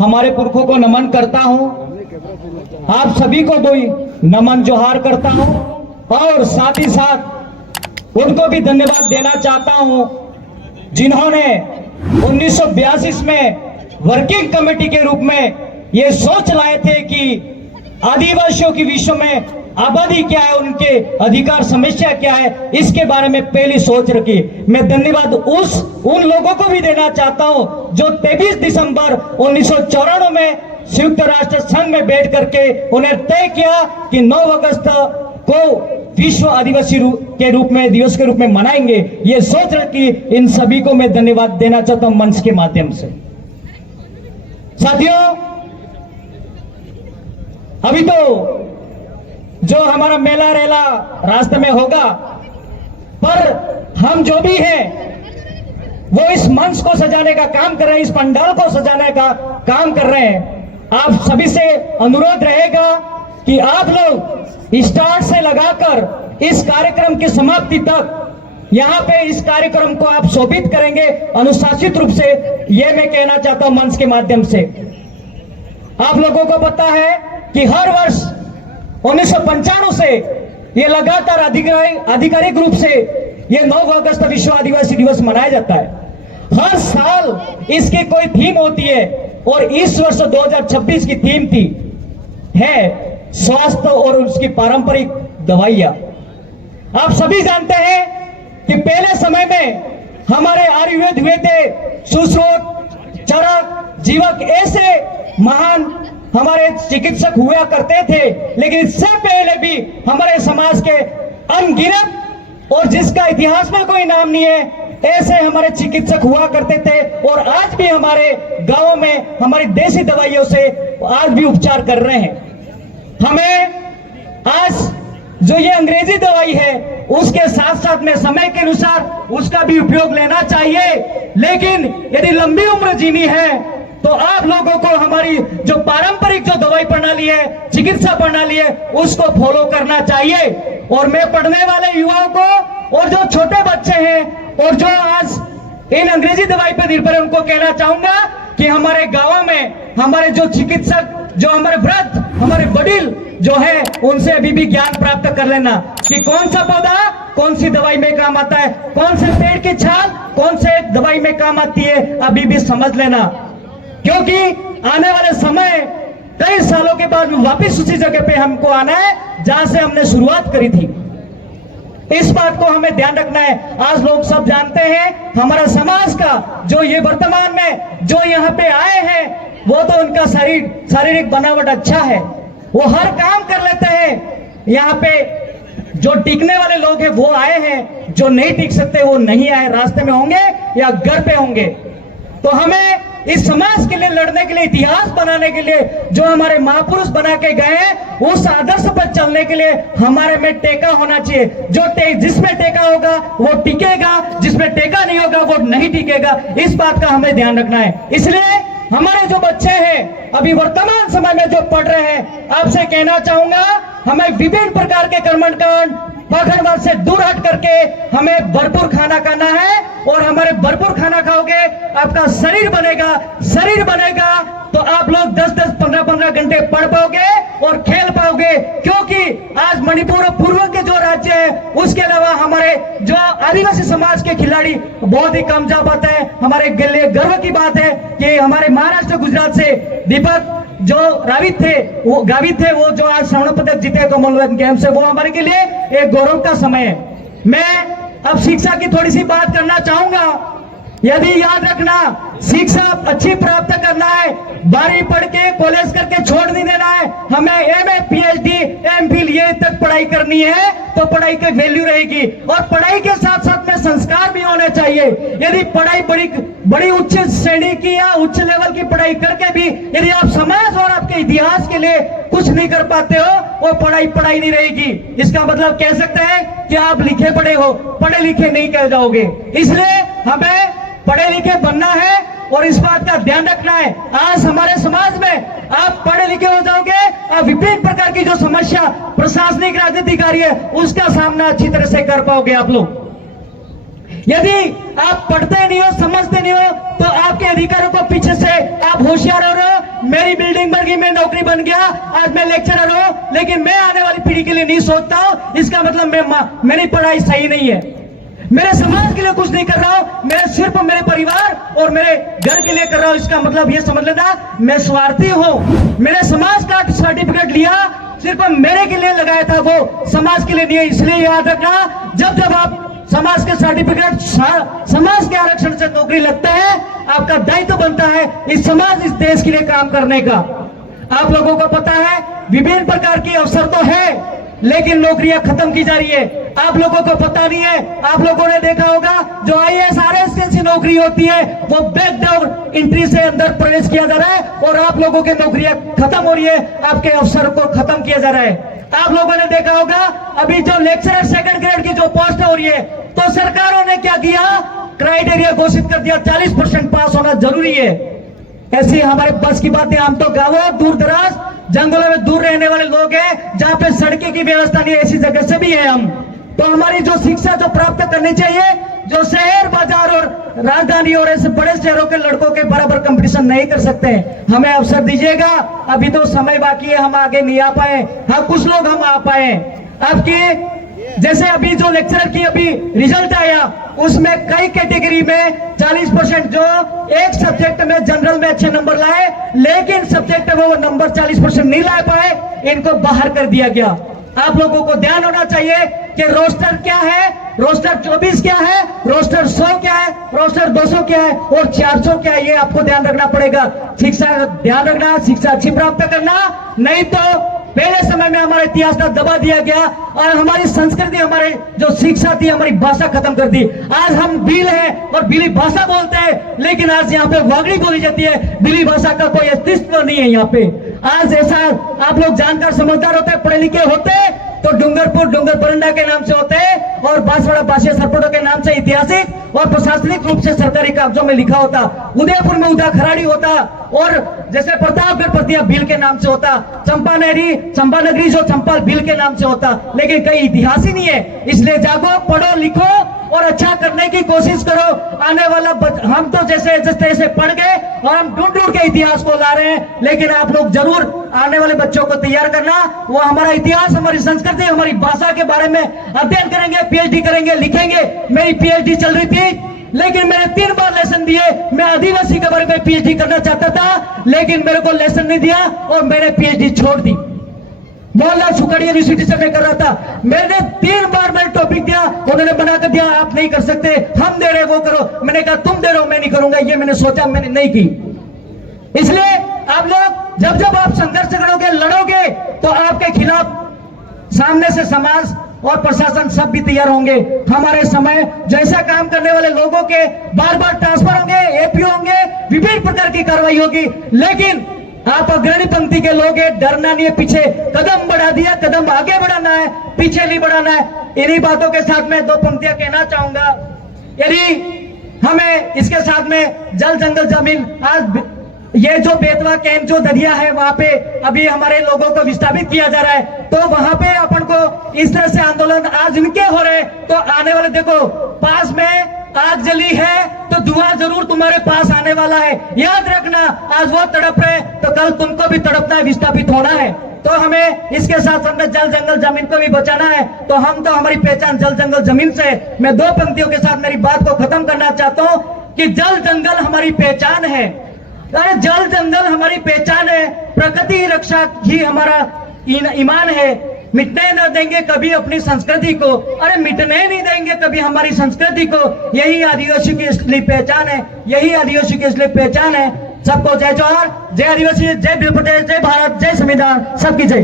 हमारे पुरखों को नमन करता हूं, आप सभी को भी नमन जोहार करता हूं और साथ ही साथ उनको भी धन्यवाद देना चाहता हूं जिन्होंने 1982 में वर्किंग कमेटी के रूप में ये सोच लाए थे कि आदिवासियों की विश्व में आबादी क्या है, उनके अधिकार समस्या क्या है, इसके बारे में पहली सोच रखी। मैं धन्यवाद उन लोगों को भी देना चाहता हूं जो 23 दिसंबर 1994 में संयुक्त राष्ट्र संघ में बैठ करके उन्हें तय किया कि 9 अगस्त को विश्व आदिवासी के रूप में दिवस के रूप में मनाएंगे। ये सोच रखी। इन सभी को मैं धन्यवाद देना चाहता हूं मंच के माध्यम से। साथियों, अभी तो जो हमारा मेला रेला रास्ते में होगा, पर हम जो भी हैं वो इस मंच को सजाने का काम कर रहे हैं, इस पंडाल को सजाने का काम कर रहे हैं। आप सभी से अनुरोध रहेगा कि आप लोग स्टार्ट से लगाकर इस कार्यक्रम की समाप्ति तक यहां पे इस कार्यक्रम को आप शोभित करेंगे अनुशासित रूप से, यह मैं कहना चाहता हूं मंच के माध्यम से। आप लोगों को पता है कि हर वर्ष 1995 से ये लगातार आधिकारिक रूप से ये 9 अगस्त विश्व आदिवासी दिवस मनाया जाता है। हर साल इसकी कोई थीम होती है और इस वर्ष 2026 की थीम है स्वास्थ्य और उसकी पारंपरिक दवाइयां। आप सभी जानते हैं कि पहले समय में हमारे आयुर्वेद हुए थे, सुश्रुत, चरक, जीवक, ऐसे महान हमारे चिकित्सक हुआ करते थे, लेकिन इससे पहले भी हमारे समाज के अनगिनत और जिसका इतिहास में कोई नाम नहीं है ऐसे हमारे चिकित्सक हुआ करते थे और आज भी हमारे गांवों में हमारी देसी दवाइयों से आज भी उपचार कर रहे हैं। हमें आज जो ये अंग्रेजी दवाई है उसके साथ साथ में समय के अनुसार उसका भी उपयोग लेना चाहिए, लेकिन यदि लंबी उम्र जीनी है तो आप लोगों को हमारी जो पारंपरिक जो दवाई प्रणाली है, चिकित्सा प्रणाली है, उसको फॉलो करना चाहिए। और मैं पढ़ने वाले युवाओं को और जो छोटे बच्चे हैं और जो आज इन अंग्रेजी दवाई पर निर्भर है उनको कहना चाहूंगा कि हमारे गांवों में हमारे जो चिकित्सक, जो हमारे वृद्ध, हमारे वडील जो है उनसे अभी भी ज्ञान प्राप्त कर लेना कि कौन सा पौधा कौन सी दवाई में काम आता है, कौन से पेड़ की छाल कौन से दवाई में काम आती है, अभी भी समझ लेना। क्योंकि आने वाले समय कई सालों के बाद वापस उसी जगह पे हमको आना है जहां से हमने शुरुआत करी थी। इस बात को हमें ध्यान रखना है। आज लोग सब जानते हैं हमारा समाज का जो ये वर्तमान में जो यहाँ पे आए हैं वो तो उनका शारीरिक बनावट अच्छा है, वो हर काम कर लेते हैं। यहाँ पे जो टिकने वाले लोग हैं वो आए हैं, जो नहीं टिक सकते वो नहीं आए, रास्ते में होंगे या घर पे होंगे। तो हमें इस समाज के लिए लड़ने के लिए, इतिहास बनाने के लिए जो हमारे महापुरुष बना के गए हैं उस आदर्श पर चलने के लिए हमारे में टेका होना चाहिए। जिसमें टेका होगा वो टिकेगा, जिसमें टेका नहीं होगा वो नहीं टिकेगा। इस बात का हमें ध्यान रखना है। इसलिए हमारे जो बच्चे हैं अभी वर्तमान समय में जो पढ़ रहे हैं, आपसे कहना चाहूंगा हमें विभिन्न प्रकार के कर्मकांड पाखंडवाद से दूर हट करके हमें भरपूर खाना खाना है और हमारे भरपूर खाना खाओगे आपका शरीर बनेगा तो आप लोग 10-10, 15-15 घंटे पढ़ पाओगे और खेल पाओगे। क्योंकि आज मणिपुर पूर्व के जो राज्य है उसके अलावा हमारे जो आदिवासी समाज के खिलाड़ी बहुत ही कम जा पाते हैं। हमारे लिए गर्व की बात है कि हमारे महाराष्ट्र, गुजरात से दीपक जो गावित थे वो जो आज स्वर्ण पदक जीते कॉमनवेल्थ गेम से, वो हमारे के लिए एक गौरव का समय है। मैं अब शिक्षा की थोड़ी सी बात करना चाहूंगा। यदि याद रखना, शिक्षा अच्छी प्राप्त करना है, 12वीं पढ़ के कॉलेज करके छोड़ नहीं देना है। हमें एमए, पीएचडी, एमफिल ये तक पढ़ाई करनी है तो पढ़ाई की वैल्यू रहेगी और पढ़ाई के साथ साथ में संस्कार भी होने चाहिए। यदि पढ़ाई बड़ी उच्च श्रेणी की या उच्च लेवल की पढ़ाई करके भी यदि आप समाज और आपके इतिहास के लिए कुछ नहीं कर पाते हो, वो पढ़ाई नहीं रहेगी। इसका मतलब कह सकते हैं कि आप लिखे पढ़े हो, पढ़े लिखे नहीं कह जाओगे। इसलिए हमें पढ़े लिखे बनना है और इस बात का ध्यान रखना है। आज हमारे समाज में आप पढ़े लिखे हो जाओगे, आप विभिन्न प्रकार की जो समस्या प्रशासनिक राजनीतिक कार्य है उसका सामना अच्छी तरह से कर पाओगे आप लोग। यदि आप पढ़ते नहीं हो, समझते नहीं हो तो आपके अधिकारों को पीछे से आप होशियार हो, मेरी बिल्डिंग बन गई, मैं नौकरी बन गया, आज मैं लेक्चरर हूं, लेकिन मैं आने वाली पीढ़ी के लिए नहीं सोचता हूं, इसका मतलब मेरी पढ़ाई सही नहीं है, मेरे समाज के लिए कुछ नहीं कर रहा हूं, मैं सिर्फ मेरे परिवार और मेरे घर के लिए कर रहा हूं, इसका मतलब ये समझ लेना मैं स्वार्थी हूं। मेरे समाज का सर्टिफिकेट लिया सिर्फ मेरे के लिए लगाया था, वो समाज के लिए नहीं है। इसलिए याद रखना, जब जब आप समाज के सर्टिफिकेट, समाज के आरक्षण से नौकरी लगता है, आपका दायित्व बनता है इस समाज, इस देश के लिए काम करने का। आप लोगों को पता है विभिन्न प्रकार के अवसर तो है, लेकिन नौकरियां खत्म की जा रही है। आप लोगों को पता नहीं है, आप लोगों ने देखा होगा जो IAS RS जैसी नौकरी होती है वो बैकडोर एंट्री से अंदर प्रवेश किया जा रहा है, और आप लोगों की नौकरियां खत्म हो रही है, आपके अवसर को खत्म किया जा रहा है। आप लोगों ने देखा होगा अभी जो लेक्चरर सेकंड ग्रेड की जो पोस्ट हो रही है, तो सरकारों ने क्या किया, क्राइटेरिया घोषित कर दिया, 40% पास होना जरूरी है। ऐसी हमारे बस की बातें, हम तो गांवों दूर दराज जंगलों में दूर रहने वाले लोग हैं, जहां पे सड़कें की व्यवस्था नहीं है, ऐसी जगह से भी है हम। तो हमारी जो शिक्षा जो प्राप्त करनी चाहिए, जो शहर बाजार और राजधानी और ऐसे बड़े शहरों के लड़कों के बराबर कंपटीशन नहीं कर सकते, हमें अवसर दीजिएगा। अभी तो समय बाकी है, हम आगे नहीं आ पाए, हाँ कुछ लोग हम आ पाए। आपकी जैसे अभी जो लेक्चरर की अभी रिजल्ट आया, उसमें कई कैटेगरी में 40%, जो एक सब्जेक्ट में जनरल में अच्छे नंबर लाए, लेकिन सब्जेक्ट में वो नंबर 40% नहीं ला पाए, इनको बाहर कर दिया गया। आप लोगों को ध्यान होना चाहिए कि रोस्टर क्या है, रोस्टर 24 क्या है, रोस्टर 100 क्या है, रोस्टर 200 क्या है और 400 क्या है, ये आपको ध्यान रखना पड़ेगा। शिक्षा ध्यान रखना, शिक्षा अच्छी प्राप्त करना, नहीं तो पहले समय में हमारे इतिहास का दबा दिया गया और हमारी संस्कृति, हमारी जो शिक्षा थी, हमारी भाषा खत्म कर दी। आज हम भील हैं और भीली भाषा बोलते हैं, लेकिन आज यहाँ पे वागड़ी बोली जाती है, भीली भाषा का कोई अस्तित्व नहीं है यहाँ पे। आज ऐसा आप लोग जानकार समझदार होते, पढ़े लिखे होते तो डूंगरपुर डूंगर परंडा के नाम से होते और बांसवाड़ा बासिया सरपटों के नाम से ऐतिहासिक और प्रशासनिक रूप से सरकारी कागजों में लिखा होता। उदयपुर में उदा खराड़ी होता, और जैसे प्रतापगढ़ प्रतिया भील के नाम से होता, चंपानगरी जो चंपाल भील के नाम से होता, लेकिन कई इतिहास ही नहीं है। इसलिए जागो, पढ़ो, लिखो और अच्छा करने की कोशिश करो। आने वाला हम तो जैसे जैसे पढ़ गए और हम ढूंढ ढूंढ के इतिहास को ला रहे हैं, लेकिन आप लोग जरूर आने वाले बच्चों को तैयार करना, वो हमारा इतिहास, हमारी संस्कृति, हमारी भाषा के बारे में अध्ययन करेंगे, PhD करेंगे, लिखेंगे। मेरी PhD चल रही थी, लेकिन मैंने 3 बार लेसन दिए। मैं आदिवासी के बारे में PhD करना चाहता था, लेकिन मेरे को लेसन नहीं दिया और मैंने PhD छोड़ दी। मोहनलाल सुखड़ी यूनिवर्सिटी से मैं कर रहा था, मैंने 3 बार मैंने टॉपिक दिया, उन्होंने बना कर दिया आप नहीं कर सकते, हम दे रहे वो करो। मैंने कहा तुम दे रहे हो, मैं नहीं करूंगा, ये मैंने सोचा, मैंने नहीं की। इसलिए आप लोग जब जब आप संघर्ष करोगे, लड़ोगे, तो आपके खिलाफ सामने से समाज और प्रशासन सब भी तैयार होंगे। हमारे समय जैसा काम करने वाले लोगों के बार बार ट्रांसफर होंगे, APO होंगे, विभिन्न प्रकार की कार्रवाई होगी, लेकिन आप अग्रणी पंक्ति के लोग हैं, डरना नहीं है, पीछे कदम बढ़ा दिया, कदम आगे बढ़ाना है, पीछे नहीं बढ़ाना है। इन्हीं बातों के साथ में 2 पंक्तियां कहना चाहूंगा। यदि हमें इसके साथ में जल जंगल जमीन, आज ये जो बेतवा कैंप जो दरिया है, वहां पे अभी हमारे लोगों को विस्थापित किया जा रहा है, तो वहां पे अपन को इस तरह से आंदोलन आज इनके हो रहे, तो आने वाले देखो पास में आग जली है तो धुआं जरूर तुम्हारे पास आने वाला है। याद रखना, आज वो तड़प रहे तो कल तुमको भी तड़पना है, विस्थापित होना है। तो हमें इसके साथ साथ में जल जंगल जमीन को भी बचाना है। तो हम तो हमारी पहचान जल जंगल जमीन से। मैं 2 पंक्तियों के साथ मेरी बात को खत्म करना चाहता हूं कि जल जंगल हमारी पहचान है। अरे जल जंगल हमारी पहचान है, प्रकृति रक्षा ही हमारा ईमान है। मिटने न देंगे कभी अपनी संस्कृति को, अरे मिटने नहीं देंगे कभी हमारी संस्कृति को। यही आदिवासी की असली पहचान है, यही आदिवासी की असली पहचान है। सबको जय जोहार, जय आदिवासी, जय भील प्रदेश, जय भारत, जय संविधान, सबकी जय।